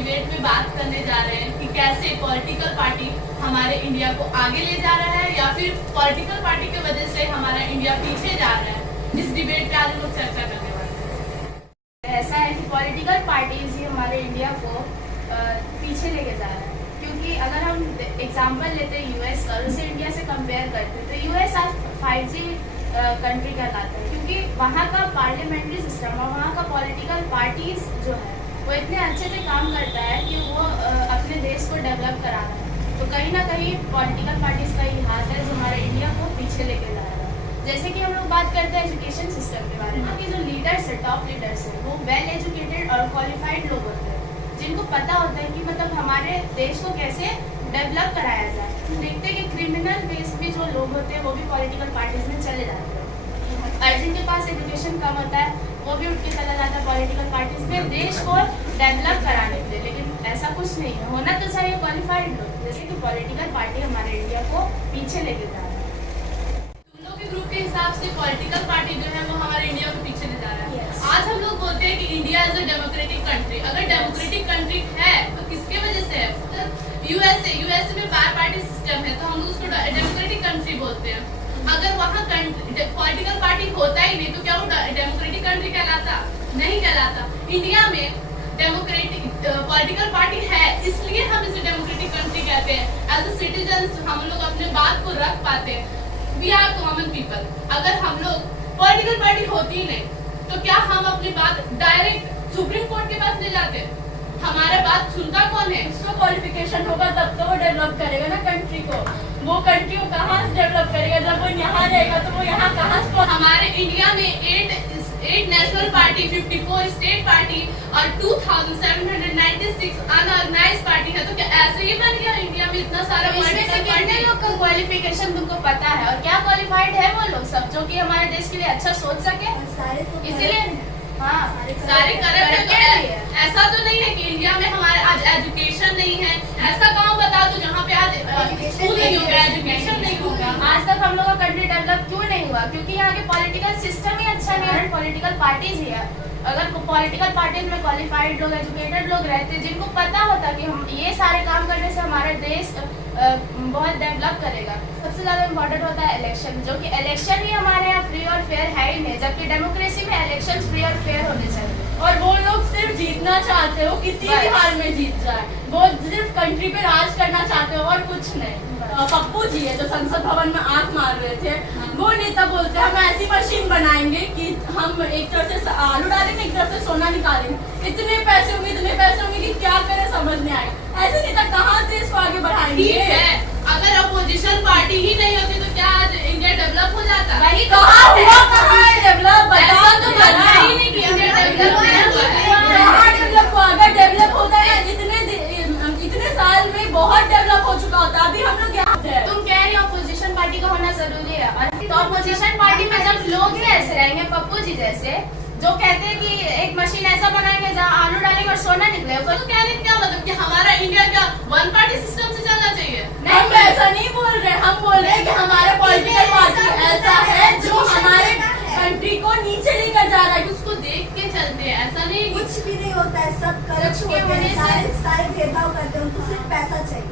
Debate में बात करने जा रहे हैं कि कैसे पॉलिटिकल पार्टी हमारे इंडिया को आगे ले जा रहा है या फिर पॉलिटिकल पार्टी की वजह से हमारा इंडिया पीछे जा रहा है। इस डिबेट पे आज लोग चर्चा करने वाले हैं। ऐसा है कि पॉलिटिकल पार्टीज ही हमारे इंडिया को पीछे लेके जा रहा है, क्योंकि अगर हम एग्जांपल लेते हैं यूएस का, उसे इंडिया से कंपेयर करते हैं तो यूएस आज 5G कंट्री कहलाता है, क्योंकि वहाँ का पार्लियामेंट्री सिस्टम और वहाँ का पॉलिटिकल पार्टीज जो है वो इतने अच्छे से काम करता है कि वो अपने देश को डेवलप करा रहा है। तो कहीं ना कहीं पॉलिटिकल पार्टीज का ही हाथ है जो हमारे इंडिया को पीछे लेके जा रहा है। जैसे कि हम लोग बात करते हैं एजुकेशन सिस्टम के बारे में, कि जो लीडर्स है, टॉप लीडर्स है, वो वेल एजुकेटेड और क्वालिफाइड लोग होते हैं, जिनको पता होता है कि मतलब हमारे देश को कैसे डेवलप कराया जाए। देखते हैं कि क्रिमिनल बेस में जो लोग होते हैं वो भी पॉलिटिकल पार्टीज में चले जाते हैं, और जिनके पास एजुकेशन कम होता है वो भी उठ के चला जाता है पॉलिटिकल पार्टीज में देश को डेवलप कराने के लिए। लेकिन ऐसा कुछ नहीं है, होना तो चाहिए क्वालिफाइड लोग। जैसे कि पॉलिटिकल पार्टी हमारे इंडिया को पीछे लेके जा रहा है। तुम लोग के ग्रुप के हिसाब से पॉलिटिकल पार्टी जो है वो हमारे इंडिया को पीछे ले जा रहा है। आज हम लोग बोलते हैं कि India is a democratic country. अगर डेमोक्रेटिक कंट्री है तो किसके वजह से है? यूएसए में बाय पार्टी सिस्टम है, तो हम लोग उसको डेमोक्रेटिक कंट्री बोलते हैं। अगर वहाँ पॉलिटिकल पार्टी होता ही नहीं तो क्या वो डेमोक्रेटिक कंट्री कहलाता? नहीं कहलाता। इंडिया में डेमोक्रेटिक पॉलिटिकल पार्टी है, इसलिए हम इसे डेमोक्रेटिक कंट्री कहते हैं। एज ए सिटीजन हम लोग अपने बात को रख पाते हैं। We are common people. अगर हम लोग पॉलिटिकल पार्टी होती ही नहीं तो क्या हम अपनी बात डायरेक्ट सुप्रीम कोर्ट के पास ले जाते? हमारा बात सुनता कौन है? उसको क्वालिफिकेशन होगा तब तो वो डेवलप करेगा ना कंट्री को। वो कंट्री को कहाँ से डेवलप करेगा? जब वो यहाँ रहेगा तो वो यहाँ कहाँ से? हमारे इंडिया में 8 नेशनल पार्टी, 54 स्टेट पार्टी और 2796 अनऑर्गेनाइज्ड पार्टी है। तो क्या ऐसे ही बन गया इंडिया में इतना सारा? इसमें से कितने लोग का क्वालिफिकेशन तुमको पता है और क्या क्वालिफाइड है वो लोग सब, जो कि हमारे देश के लिए अच्छा सोच सके? इसीलिए हाँ, सारे करप्ट है। ऐसा तो नहीं है कि इंडिया में हमारे आज एजुकेशन नहीं है। ऐसा गांव बता दो जहाँ पे आज स्कूल नहीं होगा, एजुकेशन नहीं होगा। आज तक हम लोग का कंट्री डेवलप क्यों नहीं हुआ? क्योंकि यहाँ के पॉलिटिकल सिस्टम ही अच्छा नहीं है। पॉलिटिकल पार्टीज ही है। अगर पॉलिटिकल पार्टीज में क्वालिफाइड लोग, एजुकेटेड लोग रहते, जिनको पता होता कि हम ये सारे काम करने से हमारा देश बहुत डेवलप करेगा। सबसे ज्यादा इम्पोर्टेंट होता है इलेक्शन, जो कि इलेक्शन ही हमारे यहाँ फ्री और फेयर है ही नहीं, जबकि डेमोक्रेसी में इलेक्शन फ्री और फेयर होने चाहिए। और वो लोग सिर्फ जीतना चाहते हो, किसी भी हाल में जीत जाए। वो सिर्फ कंट्री पे राज करना चाहते हो और कुछ नहीं। पप्पू जी है जो संसद भवन में आंख मार रहे थे, वो नेता बोलते हैं हम ऐसी मशीन बनाएंगे कि हम एक तरफ से आलू डालेंगे, एक तरफ से सोना निकालेंगे। इतने पैसे होंगे कि क्या करें समझ नहीं आएगा। ऐसे नेता कहाँ से इसको आगे बढ़ाएंगे? ठीक है, अगर अपोजिशन पार्टी ही नहीं होती तो क्या आज इंडिया डेवलप हो जाता? वही कहाँ है डेवलप? ऐसा तो बनना ही नहीं कि इंडिया डेवलप नहीं हुआ है। कहाँ डेवलप हुआ? अगर डेवलप होता है इतने साल में बहुत डेवलप हो चुका होता। अभी हम लोग यहाँ थे। तुम कह रही हो अपोजिशन पार्टी का होना जरूरी है, और तो अपोजिशन पार्टी में जब लोग ही ऐसे रहेंगे, पप्पू जी जैसे, जो कहते हैं कि एक मशीन ऐसा बनाएंगे जहाँ आलू डालेंगे और सोना निकलेगा, तो कहने का क्या मतलब कि हमारा इंडिया क्या वन पार्टी सिस्टम से चलना चाहिए? हम ऐसा नहीं बोल रहे, हम बोल रहे हैं कि हमारा पॉलिटिकल पार्टी ऐसा है जो हमारे कंट्री को नीचे लेकर जा रहा है। उसको देख के चलते हैं, ऐसा नहीं कुछ भी नहीं होता है, सब करप्ट होते हैं, सारे भेदभाव करते हैं, उनको सिर्फ पैसा चाहिए।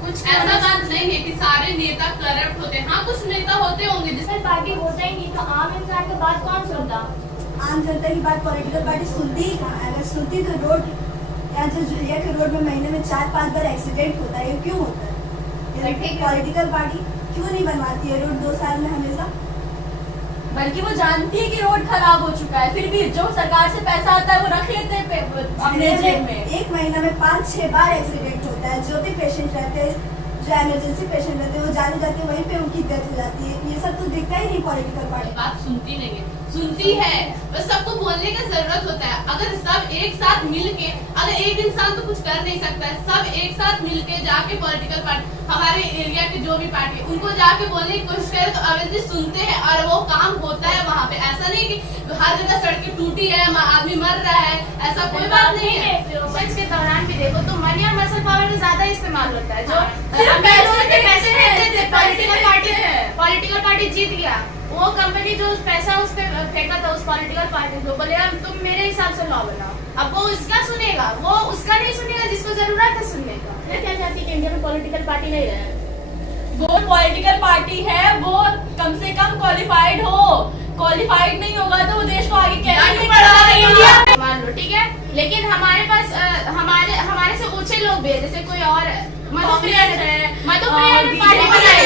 कुछ ऐसा बात नहीं है कि सारे नेता करप्ट होते हैं। हाँ, कुछ नेता होते होंगे जिसमें पार्टी होता ही नहीं तो आम इंसान की बात कौन सुनता? आम जनता की बात पॉलिटिकल पार्टी सुनती ही कहाँ है? अगर सुनती तो रोड यहाँ जो जुलिया के रोड में महीने में 4-5 बार एक्सीडेंट होता है, ये क्यों होता है? पॉलिटिकल पार्टी क्यों नहीं बनवाती है रोड 2 साल में हमेशा? बल्कि वो जानती है कि रोड खराब हो चुका है, फिर भी जो सरकार से पैसा आता है वो रख लेते हैं अपने जेब में। एक महीना में 5-6 बार एक्सीडेंट होता है। जो भी पेशेंट रहते हैं, जो इमरजेंसी पेशेंट रहते हैं, वो जाने जाते हैं वहीं पे उनकी डेथ हो जाती है। ये सब तो दिखता ही नहीं पॉलिटिकल पार्टी। बात सुनती नहीं है, सुनती है, बस सबको बोलने का जरूरत होता है। अगर सब एक साथ मिलके, अगर एक इंसान तो कुछ कर नहीं सकता है, सब एक साथ मिलके जाके पॉलिटिकल पार्टी, हमारे एरिया के जो भी पार्टी, उनको जाके बोलने की कोशिश करे तो अवेयरली सुनते हैं और वो काम होता है वहाँ पे। ऐसा नहीं कि हर जगह सड़कें टूटी है, आदमी मर रहा है, ऐसा कोई बात नहीं है। इलेक्शन के दौरान भी देखो तो मनी और मसल पावर का ज्यादा इस्तेमाल होता है। जो पॉलिटिकल पार्टी जीत गया, वो कंपनी जो पैसा उस पे फेंका था उस पॉलिटिकल पार्टी को, बोले तुम मेरे हिसाब से लॉ बनाओ। अब वो उसका सुनेगा, वो उस उसका नहीं सुनेगा जिसको जरूरत है सुनने का। मैं क्या चाहती कि इंडिया में पॉलिटिकल पार्टी नहीं रहे। वो पॉलिटिकल पार्टी है, वो कम से कम क्वालिफाइड हो। क्वालिफाइड नहीं होगा तो वो देश को आगे कैसे लेके जाएगा? इंडिया मान लो ठीक है, लेकिन हमारे पास हमारे से ऊंचे लोग भी है, जैसे कोई और मधुप्रिया ने पार्टी बनाई,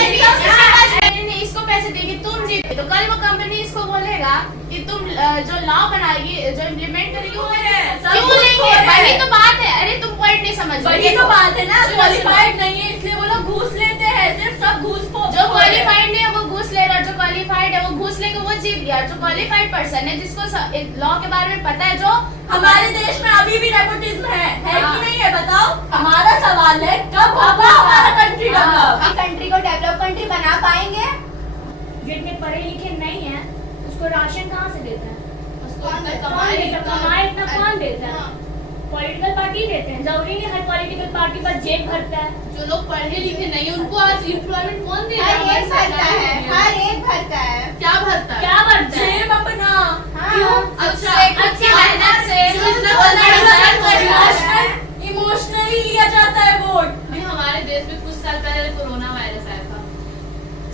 इसको पैसे देगी, तुम जीते तो कल वो कंपनी इसको बोलेगा कि तुम जो लॉ बनाएगी, जो इम्प्लीमेंट करेगी वो क्यों लेंगे? वही तो बात है। अरे तुम पॉइंट नहीं समझ रहे। वही तो बात है ना, क्वालिफाइड नहीं है इसलिए वो लोग घूस लेते हैं, सिर्फ सब घूस। जो क्वालिफाइड नहीं है वो घूस ले रहा है, जो क्वालिफाइड है वो घूस लेके वो जीत गया। जो क्वालिफाइड पर्सन है, जिसको लॉ के बारे में पता है, जो हमारे देश में अभी भी नेपोटिज्म है कि नहीं है? बताओ। हमारा सवाल है कब होगा हमारा कंट्री डेवलप? कंट्री को डेवलप कंट्री बना पाएंगे? जितने पढ़े लिखे नहीं है उसको राशन कहाँ से देता है? कमाए इतना कौन देता है? पॉलिटिकल पार्टी देते हैं। जरूरी नहीं हर पॉलिटिकल पार्टी पर जेब भरता है। जो लोग पढ़े लिखे नहीं उनको आज एम्प्लॉयमेंट कौन दे रहा हर है? एक भरता है, हर एक भरता है। क्या भरता है? क्या भरता है? जेब अपना। क्यों? अच्छा मेहनत से इमोशनली लिया जाता है वोट। अभी हमारे देश में कुछ साल पहले कोरोना वायरस आया था,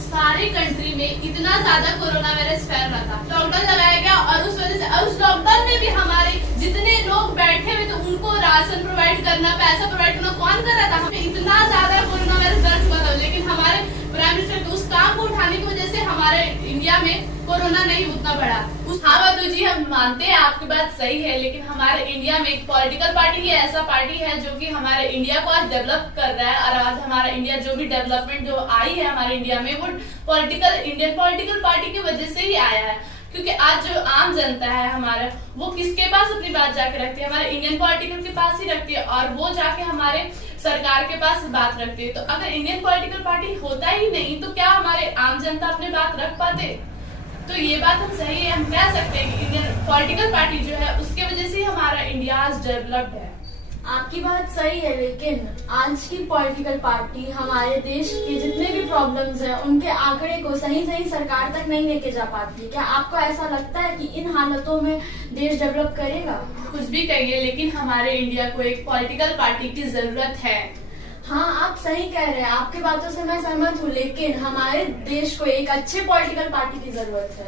सारी कंट्री में इतना ज्यादा कोरोना वायरस फैल रहा था, लॉकडाउन लगाया गया और उस वजह से उस लॉकडाउन में भी हमारे जितने लोग बैठे हुए थे उनको राशन प्रोवाइड करना, पैसा प्रोवाइड करना कौन कर रहा था? हमें इतना ज्यादा कोरोना वायरस बढ़ चुका था, लेकिन हमारे प्राइम मिनिस्टर के उस काम को उठाने की वजह से हमारे इंडिया में कोरोना नहीं उतना बढ़ा। हाँ बधू जी, हम मानते हैं आपकी बात सही है, लेकिन हमारे इंडिया में एक पॉलिटिकल पार्टी ही ऐसा पार्टी है जो कि हमारे इंडिया को आज डेवलप कर रहा है, और आज हमारा इंडिया जो भी डेवलपमेंट जो आई है हमारे इंडिया में वो इंडियन पॉलिटिकल पार्टी की वजह से ही आया है। क्योंकि आज जो आम जनता है हमारे, वो किसके पास अपनी बात जाके रखती है? हमारे इंडियन पॉलिटिकल के पास ही रखती है, और वो जाके हमारे सरकार के पास बात रखती है। तो अगर इंडियन पॉलिटिकल पार्टी होता ही नहीं तो क्या हमारे आम जनता अपनी बात रख पाते? तो ये बात हम सही है, हम कह सकते हैं कि इंडियन पॉलिटिकल पार्टी जो है उसके वजह से हमारा इंडिया आज डेवलप्ड है। आपकी बात सही है, लेकिन आज की पॉलिटिकल पार्टी हमारे देश के जितने भी प्रॉब्लम्स हैं उनके आंकड़े को सही सरकार तक नहीं लेके जा पाती है। क्या आपको ऐसा लगता है कि इन हालतों में देश डेवलप करेगा? कुछ भी कहिए, लेकिन हमारे इंडिया को एक पॉलिटिकल पार्टी की जरूरत है। हाँ, आप सही कह रहे हैं, आपकी बातों से मैं सहमत हूँ, लेकिन हमारे देश को एक अच्छे पॉलिटिकल पार्टी की जरूरत है।